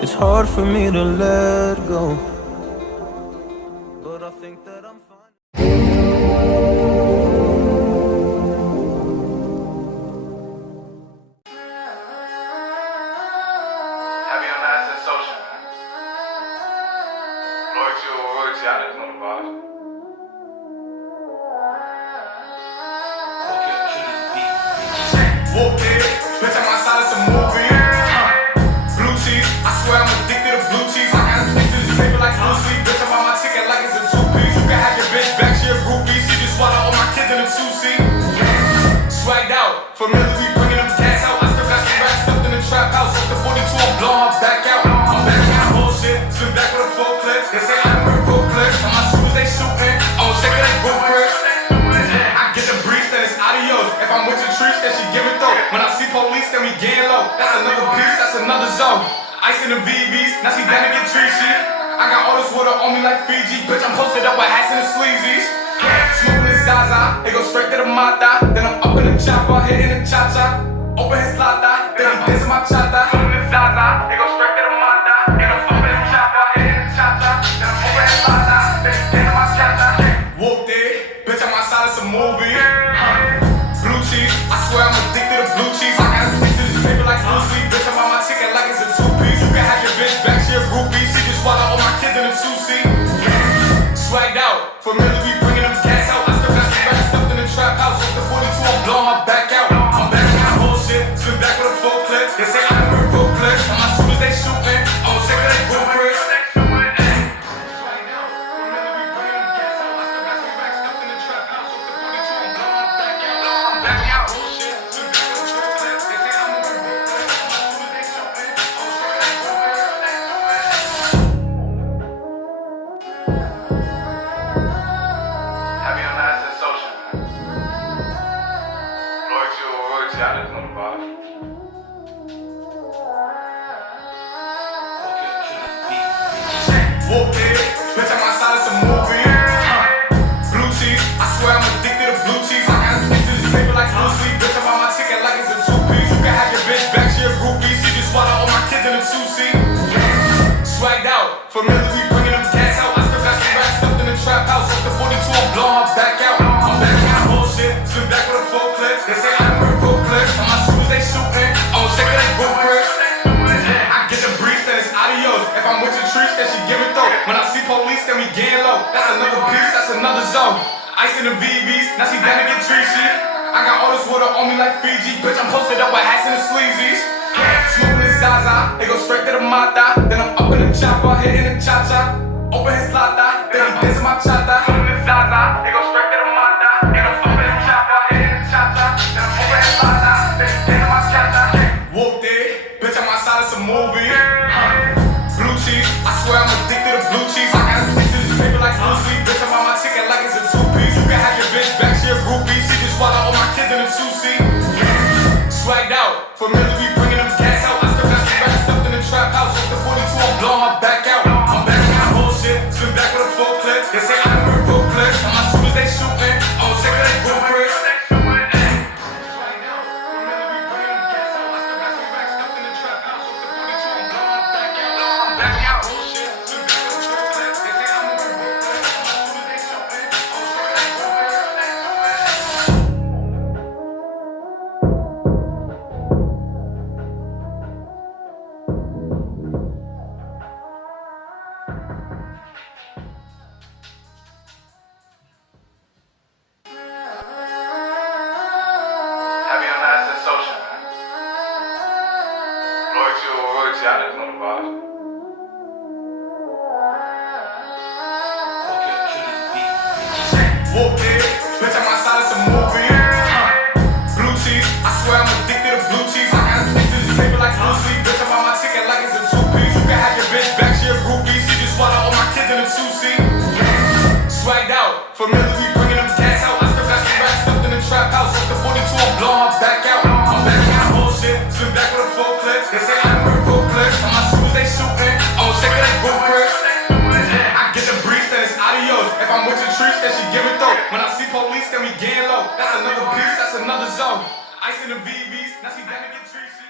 It's hard for me to let go, but I think that I'm fine. Happy on the asset social, man. Loyalty or royalty, I just know the vibes. Whoop it, bitch, I'm outside of some movie. Blue cheese, I swear I'm addicted to blue cheese. I gotta stick to this paper like blue sleep. Bitch, I'm on my ticket like it's a two-piece. You can have your bitch back, she a groupie. She just swallow all my kids in a two-seat. Swagged out, familiar, we bringing them cats out. I still got some racks stuffed in the trap house. Up to 42, I'm blowing her back out. I'm back in that bullshit, swim back with a full clip. They say I'm a real clip. On my shoes, they shooting. I'm sick of that good grip. I get the brief, then it's adios. If I'm with your trees, then she give it though. When I see police, then we getting low. That's another piece, that's another zone. Ice in the VVs, now she down to get treachy. I got all this water on me like Fiji. Bitch, I'm posted up with hats and the sleazies. Smoking the Zaza, it go straight to the mata. Then I'm up in the chopper, hitting the cha-cha. Open his lata, then he dancing my chata. Smoking the Zaza, it go straight to the mata. Then I'm up in the chopper, hitting the cha-cha. Then I'm open his lata, then he dancing my chata. Whooped it, bitch, I'm outside of some movie. Blue cheese, I swear I'm addicted to blue cheese. I gotta stick to this paper like blue sleep. Bitch, I'm on my ticket like it's a two-piece. You can have your bitch back, she a groupie. She just swallow all my kids in a two-seat. Swagged out, familiar, we bringing them cats out. I still got some racks stuffed in the trap house. Up to 42, I'm blowing her back out. I'm back in that bullshit, swim back with a full clip. They say I'm a real clip. On my shoes, they shooting. I'm sick of that good grip. Happy on the asset social, man. Loyalty or royalty, I just know the vibes. Whoop it, bitch, I'm outside of some movie. Blue cheese, I swear I'm addicted to blue cheese. I gotta stick to this paper like blue sleep. Bitch, I'm on my ticket like it's a two-piece. You can have your bitch back, she a groupie. She just swallow all my kids in a two-seat. Swagged out, familiar, we bringing them cats out. I still got some racks stuffed in the trap house. Up to 42, I'm blowing her back out. I'm back in that bullshit, swim back with a full clip. They say I'm a real clip. On my shoes, they shooting. I'm sick of that good grip. I get the brief, then it's adios. If I'm with your trees, then she give it though. When I see police, then we getting low. That's another piece, that's another zone. Ice in the VVs, now she down to get treachy. I got all this water on me like Fiji. Bitch, I'm posted up with hats and the sleazies. Smoking the Zaza, it go straight to the mata. Then I'm up in the chopper, hitting the cha-cha. Open his lata, then he dancing my chata. Smoking the Zaza, it go straight to the mata. Then I'm up in the chopper, hitting the cha-cha. Then I'm open his lata, then he dancing my chata. Whooped it, bitch, I'm outside of some movie. Blue cheese, I swear I'm addicted to blue cheese. I gotta stick to this paper like blue sleep. Bitch, I'm on my ticket like it's a two-piece. You can have your bitch back, she a groupie. She just swallow all my kids in a two-seat. Swagged out, familiar, we bringing them cats out. I still got some racks stuffed in the trap house. Up to 42, I'm blowing her back out. I'm back in that bullshit, swim back with a full clip. They say I'm a real clip. On my shoes, they shooting. I'm sick of that good grip. Happy on the asset social, man. Loyalty or royalty, I just know the vibes. Whoop it, bitch, I'm outside of some movie. Blue cheese, I swear I'm addicted to blue cheese. I gotta stick to this paper like blue sleep. Bitch, I'm on my ticket like it's a two-piece. You can have your bitch back, she a groupie. She just swallow all my kids in a two-seat. Swagged out, familiar, we bringing them cats out. I still got some racks stuffed in the trap house. Up to 42, I'm blowing her back out. I'm back in that bullshit, swim back with a full clip. They say I'm a real clip. On my shoes, they shooting. I'm sick of that good grip. I get the brief, then it's adios. If I'm with your trees, then she give it though. When I see police, then we getting low. That's another piece, that's another zone. Ice in the VVs, now she down to get treachy.